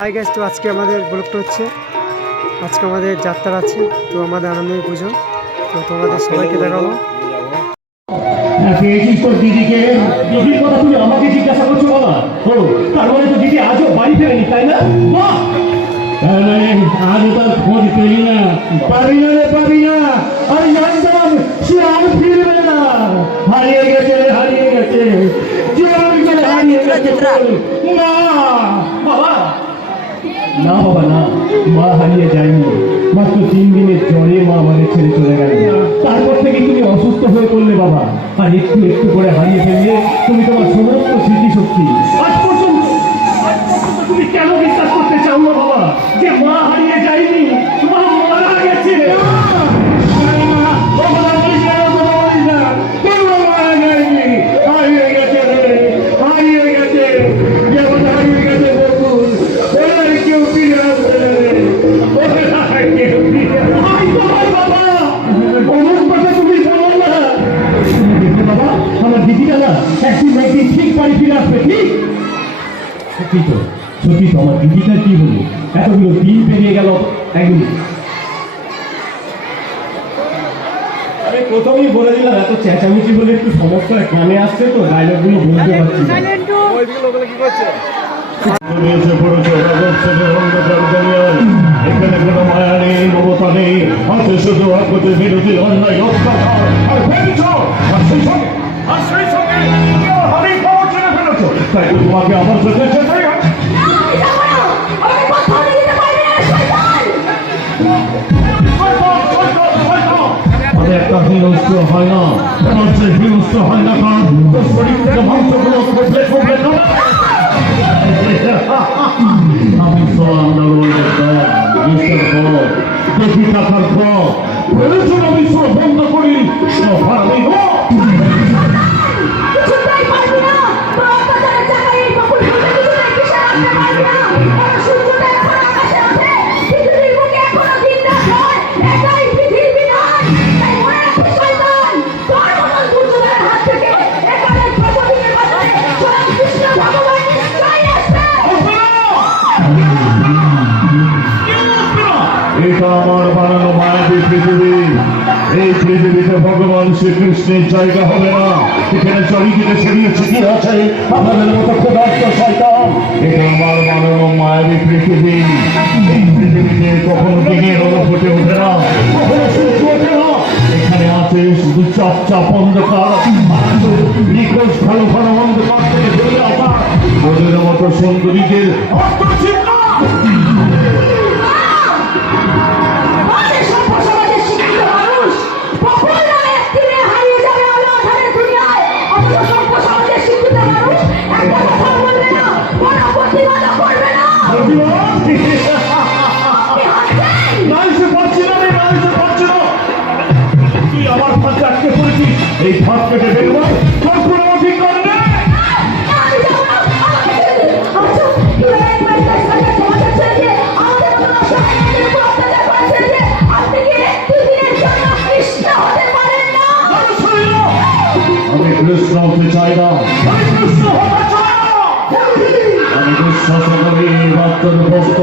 Hi guys, তো আজকে আমাদের ব্লগটা হচ্ছে, আজকে আমাদের যাত্রা আছে, তো আমাদের আনন্দময়ী পুজো, তো তোমাদের সবাইকে দেখাবো। পেয়েছিস তোর দিদিকে? দিদির কথা তুমি আমাকে জিজ্ঞাসা করছো বাবা? ও তার মানে তো দিদি আজও বাড়ি ফেরেনি, তাই না? বাহ! আজও তার খোঁজ পেলি না? পাবি না রে, পাবি না। আমি জানতাম সে আর ফিরবে না। হারিয়ে গেছে, হারিয়ে গেছে, জীবন গেলে হারিয়ে গেছে। না বাবা, না বাবা, না, মা হারিয়ে যায়নি। মাত্র 3 দিনের জ্বরে মা আমাদের ছেড়ে চলে গেল। তারপর থেকে তুমি অসুস্থ হয়ে পড়লে বাবা, আর একটু একটু করে হারিয়ে ফেললে তুমি তোমার সমস্ত স্মৃতিশক্তি। আজ পর্যন্ত তুমি কেন বিশ্বাস করতে চাও না বাবা যে মা হারিয়ে যায়নি, মা মারা গেছে? হারিয়ে গেছে রে, হারিয়ে গেছে, যেমন হারিয়ে গেছে বকুল, কেউ ফিরে আসবে রে। বাবা, আমার দিদিটা না একদিন একদিন ঠিক বাড়ি ফিরে আসবে, ঠিক? সত্যি তো, সত্যি তো, আমার দিদিটা কি হলো? এতগুলো দিন পেরিয়ে গেল, একদিন। আমি প্রথমেই বলে দিলাম, এত চেঁচামেচি বলে একটু সমস্যা কানে আসছে, তো ডায়লগ গুলো বলতে পারছি না। এখানে কোনো মায়া নেই, মমতা নেই, আছে শুধু আকতে বিরোধী অন্যায় অত্যাচার আর ব্যভিচার। আর সেই সঙ্গে আমি খবর ছেড়ে ফেলেছো, তাই তো তোমাকে আমার সাথে যেতে হবে। একটা হিংস্র হয় না, তোমার যে হিংস্র হয় না কার তোর শরীর থেকে মাংসগুলো কবলে কবলে আমি দেখি টাকার পর প্রয়োজন আমি সব বন্ধ করি, সব আমি এটা আমার বানানো মায়াবী পৃথিবী। এই পৃথিবীতে ভগবান শ্রীকৃষ্ণের জায়গা হবে না। এখানে চারিদিকে ছড়িয়ে ছিটিয়ে আছে আমাদের মতো ক্ষুধার্ত শয়তান। এটা আমার বানানো মায়াবী পৃথিবী। এই পৃথিবীতে কখনো দিনের আলো ফুটে ওঠে না, কখনো সূর্য ওঠে না। এখানে আছে শুধু চাপ চাপ অন্ধকার, নিখোঁজ ভালো ভালো অন্ধকার থেকে ধরে আসা ওদের মতো সুন্দরীদের আত্মচিন্তা। আমার ফাঁকে আটকে পড়েছিস, এই ফাঁক কেটে দেখবো ঠিক করে না। আমি কৃষ্ণ হতে চাই না, আমি কৃষ্ণ হতে চাই না। আমি বিশ্বাস করি মাত্র বস্তু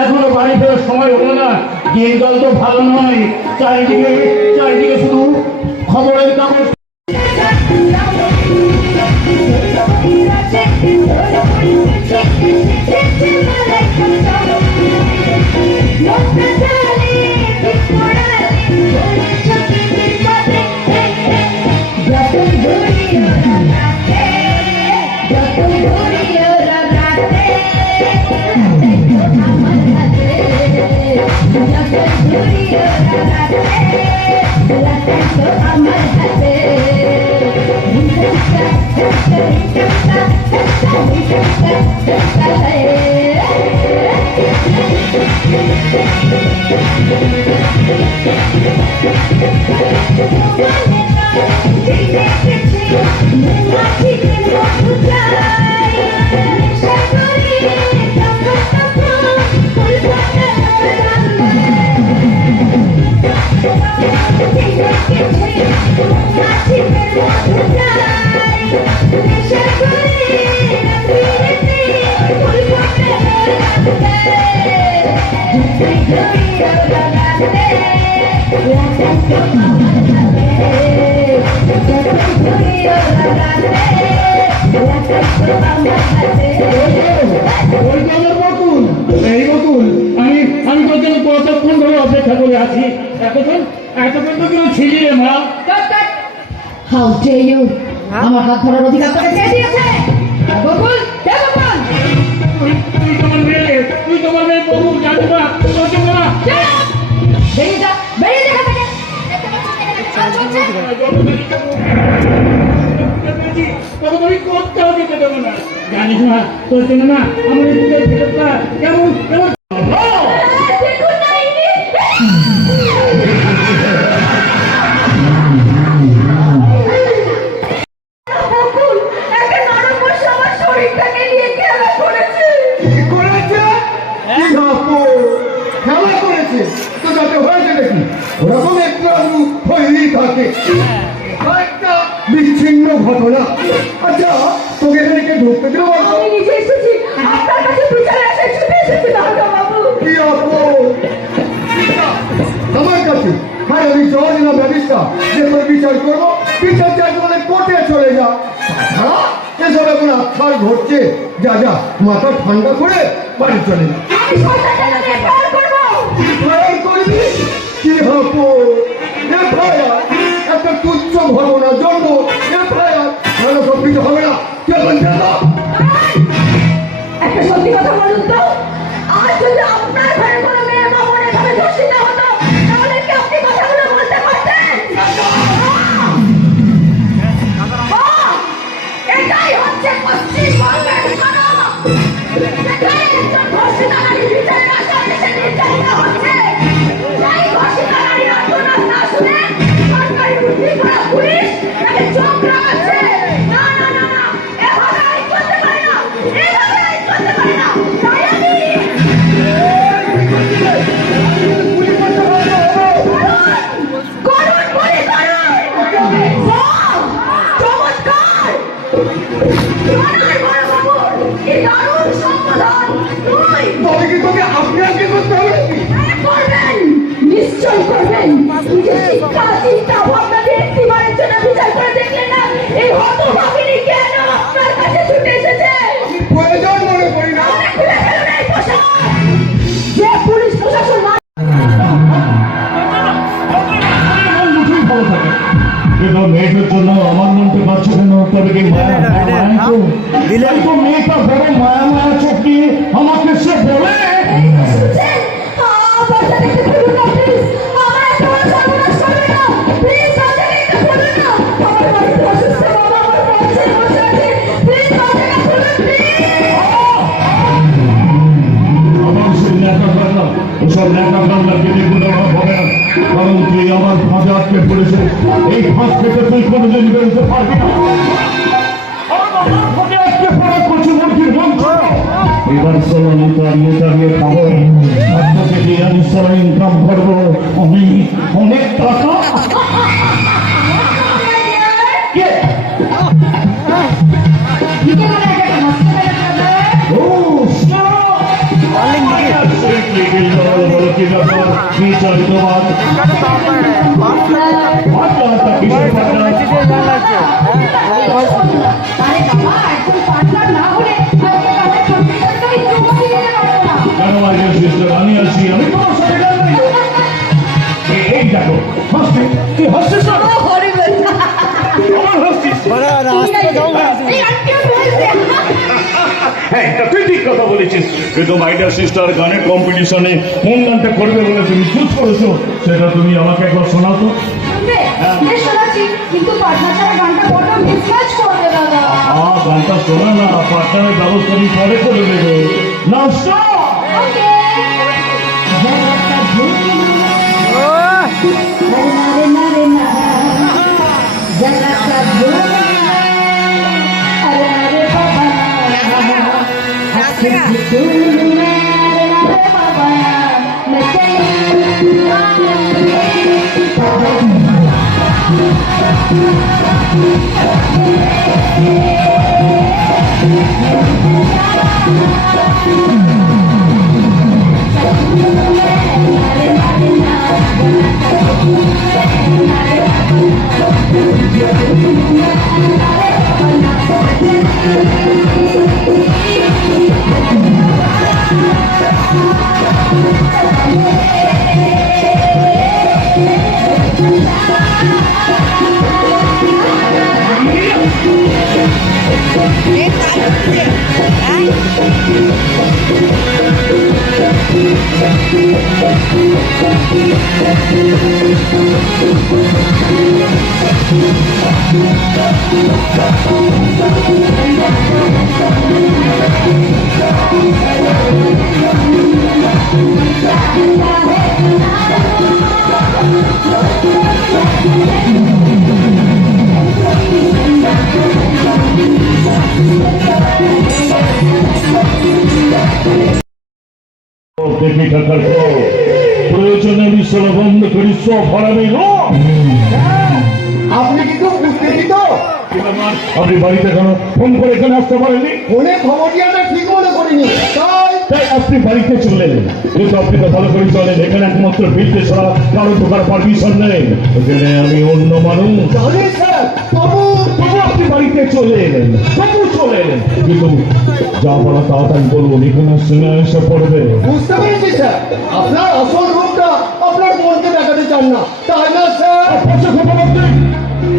এখনো বাড়ি ফেরার সময় হলো না। দিনকাল তো ভালো নয়, চারিদিকে চারিদিকে শুধু খবরের কাগজ। Check আমি তোর জন্য কতক্ষণ ধরে অপেক্ষা করে আছি। এতক্ষণ তো কেউ ছিলি রে মা। হাউ ডে ইউ আমার হাত ধরার অধিকার তোকে কে দিয়েছে? বকুল, কে বকুল? তুই তোমার মেয়ে বহু জানো না, বেরিয়ে যা, বেরিয়ে যা এখান থেকে। জানিস না তোর জন্য না আমার ভিতরটা কেমন কেমন দেখুন না ইনি। বকুল, একটা নরম বসে আমার শরীরটাকে নিয়ে খেলা করেছে। খেলা করেছে তো যাতে হয়েছে নাকি ওরকম একটু আলু হয়েই থাকে একটা বিচ্ছিন্ন ঘটনা। আচ্ছা তোকে এখানে কে ঢুকতে দিল বলতো? আমি নিজে এসেছি, আপনার কাছে বিচারে এসে ছুটে এসেছি দারোগা বাবু। কি আমার কাছে হ্যাঁ আমি জজ না ব্যবস্থা যে তোর বিচার করবো, বিচার চাই মানে কোর্টে চলে যা। হ্যাঁ এসব এখন আচ্ছার ঘটছে, যা যা মাথা ঠান্ডা করে বাড়ি চলে যা। আমি সরকারকে এফআইআর করবো। এফআইআর করবি? কি হবো এফআইআর? একটা তুচ্ছ ঘটনা জন্ম এফআইআর তাহলে সব কিছু হবে না। কেমন জানো একটা সত্যি কথা বলুন তো, আজ যদি আপনার ঘরে কোনো মেয়ে মামন এভাবে ধর্ষিত হতো তাহলে কি আপনি কথাগুলো বলতে পারতেন? এটাই হচ্ছে পশ্চিমবঙ্গের ঠিকানা। যেখানে একজন ধর্ষিত নারী বিচারের আশায় সে নির্যাতিত হচ্ছে। সেই ধর্ষিত নারীর আর্তনাদ না শুনে সরকারি বুদ্ধি করা পুলিশ তাকে চোখ রাখাচ্ছে। না না না না, এভাবে আইন চলতে পারে না, এভাবে আইন চলতে পারে না। তাই আমি করুন বলি করুন। বাহ! চমৎকার! সোনার বড় বাবু, কি দারুণ সম্বোধন! তুই তবে কি তোকে আপনাকে করতে হবে নাকি? করবেন, নিশ্চয় করবেন। নিজের শিক্ষা চিন্তা ভাবনা দিয়ে একটিবারের জন্য বিচার করে দেখলেন না এই হতভাগিনী কেন আপনার কাছে ছুটে এসেছে? প্রয়োজন মনে করি না। মনে খুলে ফেলুন এই পোশাক। যে পুলিশ প্রশাসন মেয়েটার জন্য আমার মনটা পাচ্ছ কেন? তবে কি মেয়েটা বড় মায়া মায়া চোখ দিয়ে আমাকে সে বলে শুনছেন? দরজা দেখতে খুলুন না প্লিজ। আমার একটা সর্বনাশ করবেন না প্লিজ। দরজা দেখতে খুলুন না। আমার বাড়িতে অসুস্থ বাবা আমার পাশে বসে আছে। প্লিজ দরজাটা খুলুন প্লিজ। আমার সেই ন্যাকা কান্না, ওসব ন্যাকা কান্না কেটে কোনো হবে না। কারণ তুই আমার ফাঁদে আটকে পড়েছে। এই ফাঁস থেকে তুই কোনোদিন বেরোতে পারবি না। আমার ফাঁদে আটকে পড়া করছে মুরগির মাংস। এবার চলো আমি দাঁড়িয়ে খাবো। আপনাকে দিয়ে আমি সারা ইনকাম করবো। আমি অনেক টাকা কে দিকে মানে একটা হসপিটালে যাবে। ও বিচারিতবাদ আরে বাবা, একজন পার্টনার না হলে আজকে আমার কম্পিউটারটা আমি জমা দিয়ে দিতে পারবো না। কেন মাইকেল সিস্টার আমি আছি, আমি তোমার সাথে যাবো। এই দেখো হাসছি, তুই হাসছিস না? আমার হাসছিস। এই আন্টিও বলছে। এটা তুই ঠিক কথা বলেছিস, কিন্তু মাই ডিয়ার সিস্টার গানের কম্পিটিশনে কোন গানটা করবে বলে তুমি চুজ করেছো সেটা তুমি আমাকে একবার শোনাও তো। শুনবে? বেশ শোনাচ্ছি, কিন্তু পাটনা ছাড়া গানটা বড্ড মিসম্যাচ করবে দাদা। গানটা শোনা না, পার্টনারের ব্যবস্থা আমি পরে করে দেবে। না stop! ওকে। দেখি ঠাকুর প্রয়োজনে বিশ্বরা বন্ধ করি সব হারাবে। আপনি কিন্তু বুঝতেছি তো আপনি বাড়িতে কেন ফোন করে এখানে আসতে পারেননি? ফোনে খবর দিয়ে আমরা ঠিক মনে করিনি, তাই আপনি বাড়িতে চলে এলেন, কিন্তু আপনি তো ভালো করে চলেন। এখানে একমাত্র ফিরতে ছাড়া কারো ঢোকার পারমিশন নেই। এখানে আমি অন্য মানুষ। জানি স্যার, তবু আপনি বাড়িতে চলে এলেন, কিন্তু যা বলা তাড়াতাড়ি বলুন, এখানে শুনে এসে পড়বে। বুঝতে পেরেছি স্যার, আপনার আসল রূপটা আপনার বোনকে দেখাতে চান না, তাই না স্যার?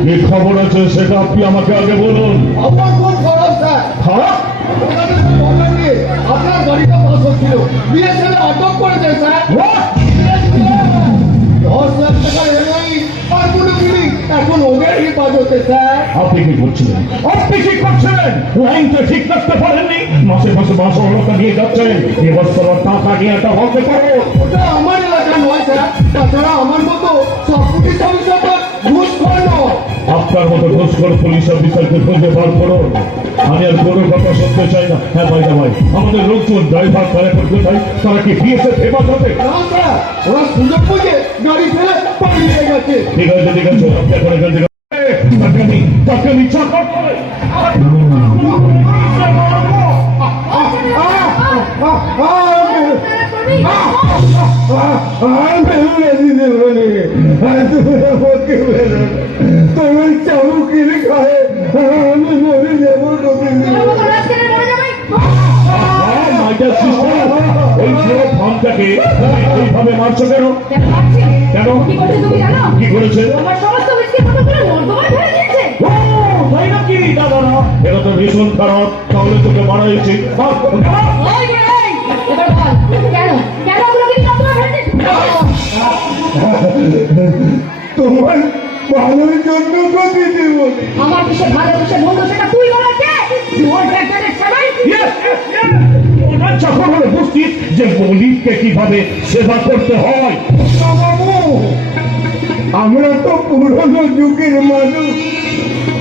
কি খবর আছে সেটা আপনি আমাকে আগে বলুন। আপনার বোন খারাপ স্যার, খারাপ? ওনাদের তো বললেন যে আপনার গাড়িটা পাস হচ্ছিল, বিএসএল আটক করেছে স্যার। 10 লাখ টাকার এমআই আর কোনো গুলি এখন ওদের হেফাজতে স্যার। আপনি কি করছিলেন? লাইনটা ঠিক রাখতে পারেননি। মাসে মাসে মাস টাকা নিয়ে যাচ্ছেন, এবার সবার টাকা নিয়ে একটা ভাবতে পারো। ওটা আমার এলাকা নয় স্যার, তাছাড়া আমার মতো সব পুলিশ অফিসার ঘুষ খোর নয়। আপনার মতো ঘুষখোর পুলিশ অফিসারকে খুঁজে বার করুন। আমি আর কোনো কথা শুনতে চাই না। হ্যাঁ ভাই, আমাদের লোকজন ড্রাইভার কারে করতে চাই, তারা কি বিএসএফ হেফাজতে? না স্যার, ওরা সুযোগ বুঝে গাড়ি ফেলে পালিয়ে গেছে। ঠিক আছে, আপনি এখন এখান থেকে তাকে আমি চাকর করে তোমার চাবুকের খায় আমি মরে যাবো। এইভাবে মারছো কেন? কেন? কি করেছে? তাই নাকি? দাদা, এটা তো ভীষণ খারাপ। তাহলে তোকে মারা উচিত। তোমার ভালোর জন্য দিতে বলি। আমার কিসে ভালোবাসে বন্ধু সেটা তুই বলাতে যখন হলো উপস্থিত যে গরিবকে কিভাবে সেবা করতে হয়। বাবু, আমরা তো পুরনো যুগের মানুষ,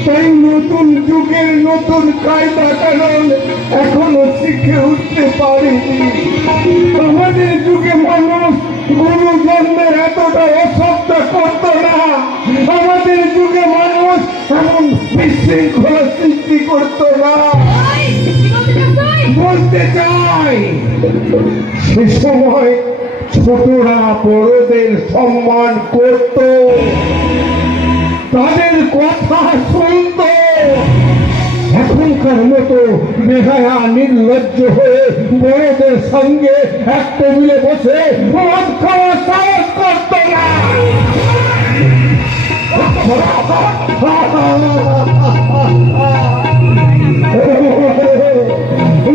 তাই নতুন যুগের নতুন কায়দা কানুন এখনো শিখে উঠতে পারেনি। আমাদের যুগে মানুষ গুরু জন্মের এতটা অশ্রদ্ধা করতো না। আমাদের যুগে মানুষ এমন বিশৃঙ্খলা সৃষ্টি করতো না। বলতে চাই, সে সময় ছোটরা বড়দের সম্মান করত, তাদের কথা শুনত। এখনকার মতো বেহায়া নির্লজ্জ হয়ে বড়দের সঙ্গে এক টেবিলে বসে মদ খাওয়ার সাহস করত না।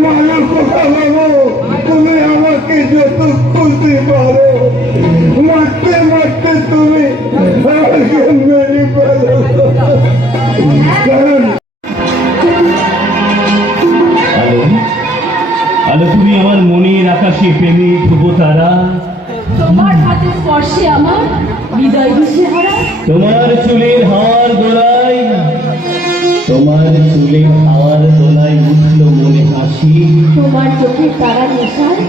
মানুষ বাবু, তুমি আমাকে যত খুশি পারো মারতে মারতে তুমি আমাকে মেরে ফেলো। কারণ আলো তুমি আমার মনের আকাশে প্রেমে ধ্রুব তারা, তোমার হাতের স্পর্শে আমার হৃদয় দিশেহারা। তোমার চুলের হাওয়ার দোলায়, তোমার চুলের হাওয়ার দোলায় উঠল মনে হাসি। তোমার চোখের তারার নেশায়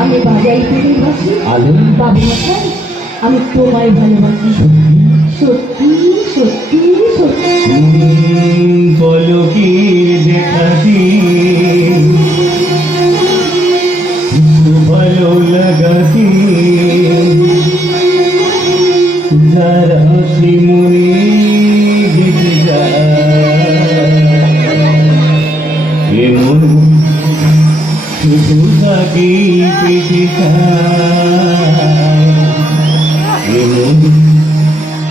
আমি বাজাই ফিরে বাসি। আলো বাবু মশাই, আমি তোমায় ভালোবাসি। সত্যি সত্যি সত্যি। পলকের দেখাছি ভালো লাগাছি, যারা সে মনে গেতে যায় এমন শুধু তাকে পেতে চায়, এমন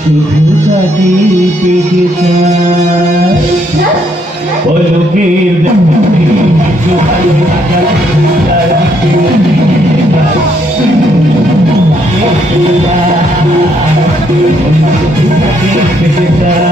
শুধু তাকে পেতে চায়। পলকের দেখাছি কিছু ভালো লাগাছি, যার পেতে চায়